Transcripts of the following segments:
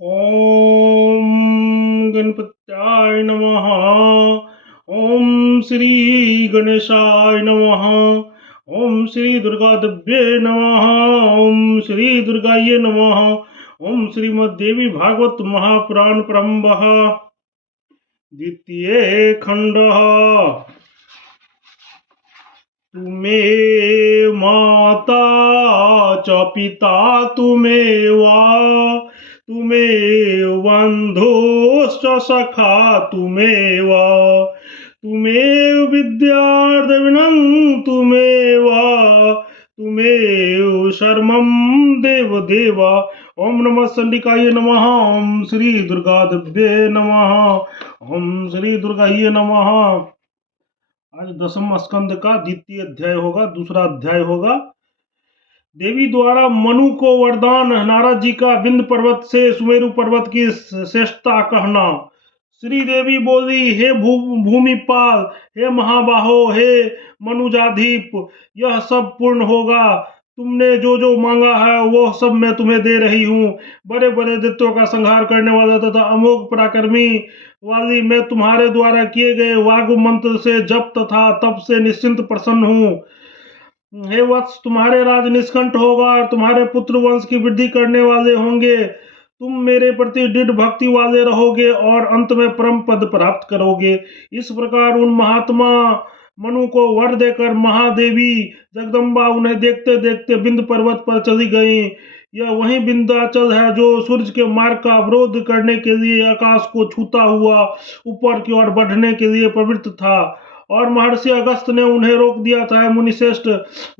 ॐ गणपत्याय नमः। ॐ श्री गणेशाय नमः। ॐ श्री दुर्गादेव्ये नमः। ॐ श्री दुर्गायै नमः। ॐ श्रीमद्देवी भागवत महापुराण प्रारम्भः द्वितीय खण्डः। तुमेव माता च पिता तुमेवा, तुमेव बन्धुश्च सखा तुमेव, तुमेव विद्यार्थिनं तुमेव, तुमेव शर्मं देवदेव। ओम नमः चंडिकाय नमः। ओम श्री दुर्गादेव्ये नमः। ओम श्री दुर्गाय नमः। आज 10वां स्कंद का द्वितीय अध्याय होगा, दूसरा अध्याय होगा। देवी द्वारा मनु को वरदान। नारद जी का विंध्य पर्वत से सुमेरु पर्वत की श्रेष्ठता कहना। श्री देवी बोली, हे भूमिपाल, हे महाबाहो, हे मनुजाधीप, यह सब पूर्ण होगा। तुमने जो जो मांगा है वो सब मैं तुम्हें दे रही हूँ। बड़े बड़े दैत्यों का संहार करने वाला तथा अमोघ पराक्रमी वाली मैं तुम्हारे द्वारा किए गए वागु मंत्र से जप तथा तप से निश्चिंत प्रसन्न हूँ। हे वत्स, तुम्हारे राज निष्कंठ होगा और तुम्हारे पुत्र वंश की वृद्धि करने वाले होंगे। तुम मेरे प्रति दृढ़ भक्ति वाले रहोगे और अंत में परम पद प्राप्त करोगे। इस प्रकार उन महात्मा मनु को वर देकर महादेवी जगदम्बा उन्हें देखते देखते विंध्य पर्वत पर चली गई। यह वही विंध्याचल है जो सूर्य के मार्ग का अवरोध करने के लिए आकाश को छूता हुआ ऊपर की ओर बढ़ने के लिए प्रवृत्त था, और महर्षि अगस्त ने उन्हें रोक दिया था। मुनिश्रेष्ठ,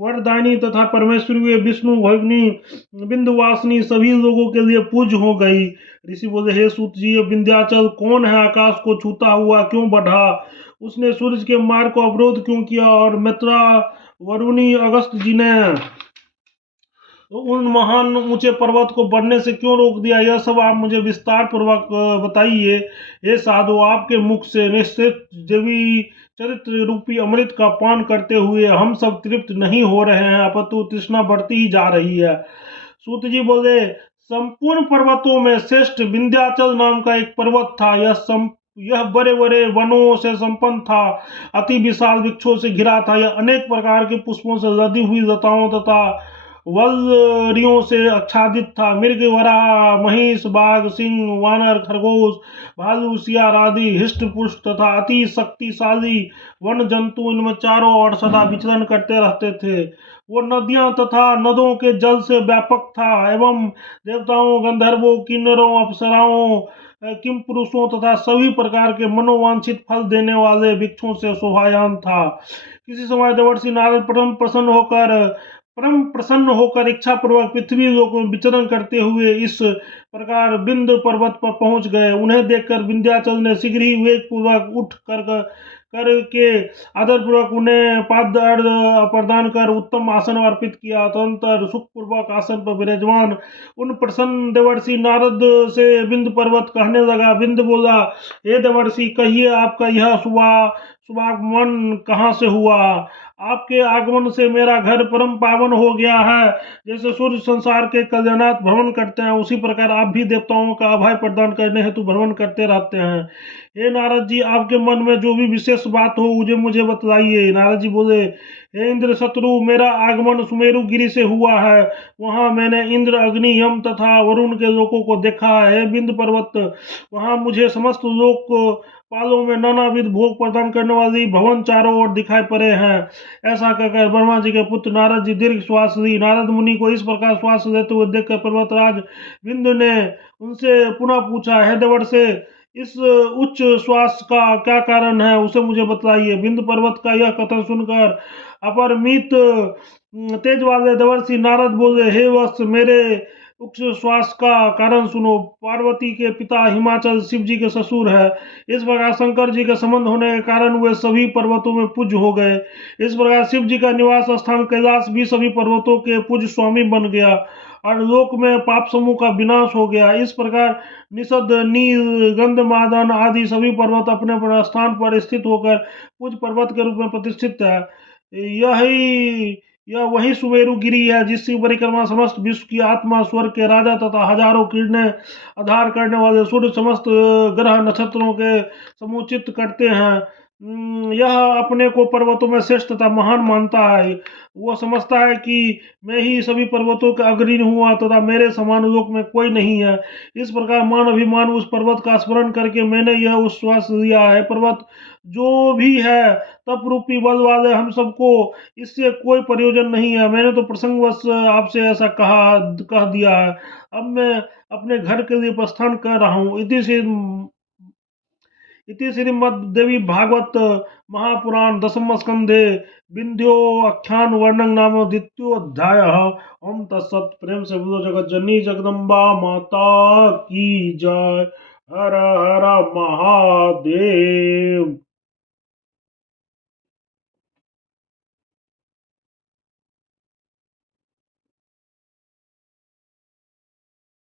वरदानी तथा परमेश्वरी विष्णु भगिनी विंध्यवासिनी सभी लोगों के लिए पूज्य हो गई। ऋषि बोले, हे सूत जी, विंध्याचल कौन है? आकाश को छूता हुआ क्यों बढ़ा? उसने सूर्य के मार्ग को अवरोध क्यों किया? और मित्रा वरुणी अगस्त जी ने उन महान ऊंचे पर्वत को बढ़ने से क्यों रोक दिया? यह सब आप मुझे विस्तार पूर्वक बताइए। हे साधु, आपके मुख से निश्चित देवी चरित्र रूपी अमृत का पान करते हुए हम सब तृप्त नहीं हो रहे हैं, अपितु तृष्णा बढ़ती ही जा रही है। सूत जी बोले, संपूर्ण पर्वतों में श्रेष्ठ विंध्याचल नाम का एक पर्वत था। यह बड़े बड़े वनों से संपन्न था, अति विशाल वृक्षों से घिरा था। यह अनेक प्रकार के पुष्पों से लदी हुई लताओं तथा वल्लरियों से आच्छादित था। मृग, वराह, महिष, बाघ, सिंह, वानर, खरगोश, भालू, सियार आदि हिष्ट पुष्ट तथा अति शक्तिशाली वन जंतु इनमें चारों ओर सदा विचरण करते रहते थे। वो नदियां तथा नदों के जल से व्यापक था एवं देवताओं, गंधर्वों, किन्नरों, अप्सराओं, किम पुरुषों तथा सभी प्रकार के मनोवांछित फल देने वाले वृक्षों से शोभायान था। किसी समय देवर्षि नारद परम प्रसन्न होकर इच्छा पूर्वक पृथ्वी लोक में विचरण करते हुए इस प्रकार विंध्य पर्वत पर पहुंच गए। उन्हें देखकर विंध्याचल ने शीघ्र ही वेग पूर्वक उठ करके आदर पूर्वक उन्हें पाद प्रदान कर उत्तम आसन अर्पित किया। तदंतर सुख पूर्वक आसन पर विराजमान उन प्रसन्न देवर्षि नारद से विंध्य पर्वत कहने लगा। विंध्य बोला, हे देवर्षि, कहिए आपका यह शुभागमन कहाँ से हुआ? आपके आगमन से मेरा घर परम पावन हो गया है। जैसे सूर्य संसार के कल्याणार्थ भ्रमण करते हैं, उसी प्रकार आप भी देवताओं का अभय प्रदान करने हेतु भ्रमण करते रहते हैं। हे नारद जी, आपके मन में जो भी विशेष बात हो मुझे बतलाइए। नारद जी बोले, हे इंद्र शत्रु, मेरा आगमन सुमेरु गिरी से हुआ है। वहां मैंने इंद्र, अग्नि, यम तथा वरुण के लोकों को देखा है। विंध्य पर्वत, वहां मुझे समस्त लोक पालों में नानाविध भोग प्रदान करने वाली भवन चारों ओर दिखाई पड़े हैं। ऐसा कहकर ब्रह्मा जी के पुत्र नारद जी दीर्घ श्वास ली। नारद मुनि को इस प्रकार श्वास लेते हुए देखकर पर्वतराज विंध्य ने उनसे पुनः पूछा, हे देवर्षि, इस उच्च श्वास का क्या कारण है, उसे मुझे बतलाइए। विंध्य पर्वत का यह कथन सुनकर अपरमित तेज वाले देवर्षि नारद बोले, हे वत्स, मेरे उच्च श्वास का कारण सुनो। पार्वती के पिता हिमाचल शिव जी के ससुर है। इस प्रकार शंकर जी के संबंध होने के कारण वे सभी पर्वतों में पूज्य हो गए। इस प्रकार शिव जी का निवास स्थान कैलाश भी सभी पर्वतों के पूज्य स्वामी बन गया और लोक में पाप समूह का विनाश हो गया। इस प्रकार निषद, नील, गंधमादन आदि सभी पर्वत अपने अपने स्थान पर स्थित होकर पूज्य पर्वत के रूप में प्रतिष्ठित है। यही यह वही सुमेरु गिरी है जिसकी परिक्रमा समस्त विश्व की आत्मा, स्वर्ग के राजा तथा हजारों किरणें आधार करने वाले सूर्य समस्त ग्रह नक्षत्रों के समुचित करते हैं। यह अपने को पर्वतों में श्रेष्ठ तथा महान मानता है। वो समझता है कि मैं ही सभी पर्वतों का अग्रणी हुआ तथा मेरे समान लोक में कोई नहीं है। इस प्रकार मान अभिमान उस पर्वत का स्मरण करके मैंने यह विश्वास दिया है, पर्वत जो भी है तप रूपी बल वाले हम सबको इससे कोई प्रयोजन नहीं है। मैंने तो प्रसंगवश आपसे ऐसा कह दिया है। अब मैं अपने घर के लिए प्रस्थान कर रहा हूँ। इति श्रीमद्देवी भागवत महापुराण दशम स्कंधे विंध्यो आख्यान वर्णन नाम द्वितीयोऽध्याय। ओम तत्सत। प्रेम से बोलो जगत जननी जगदम्बा माता की जय। हर हर महादेव।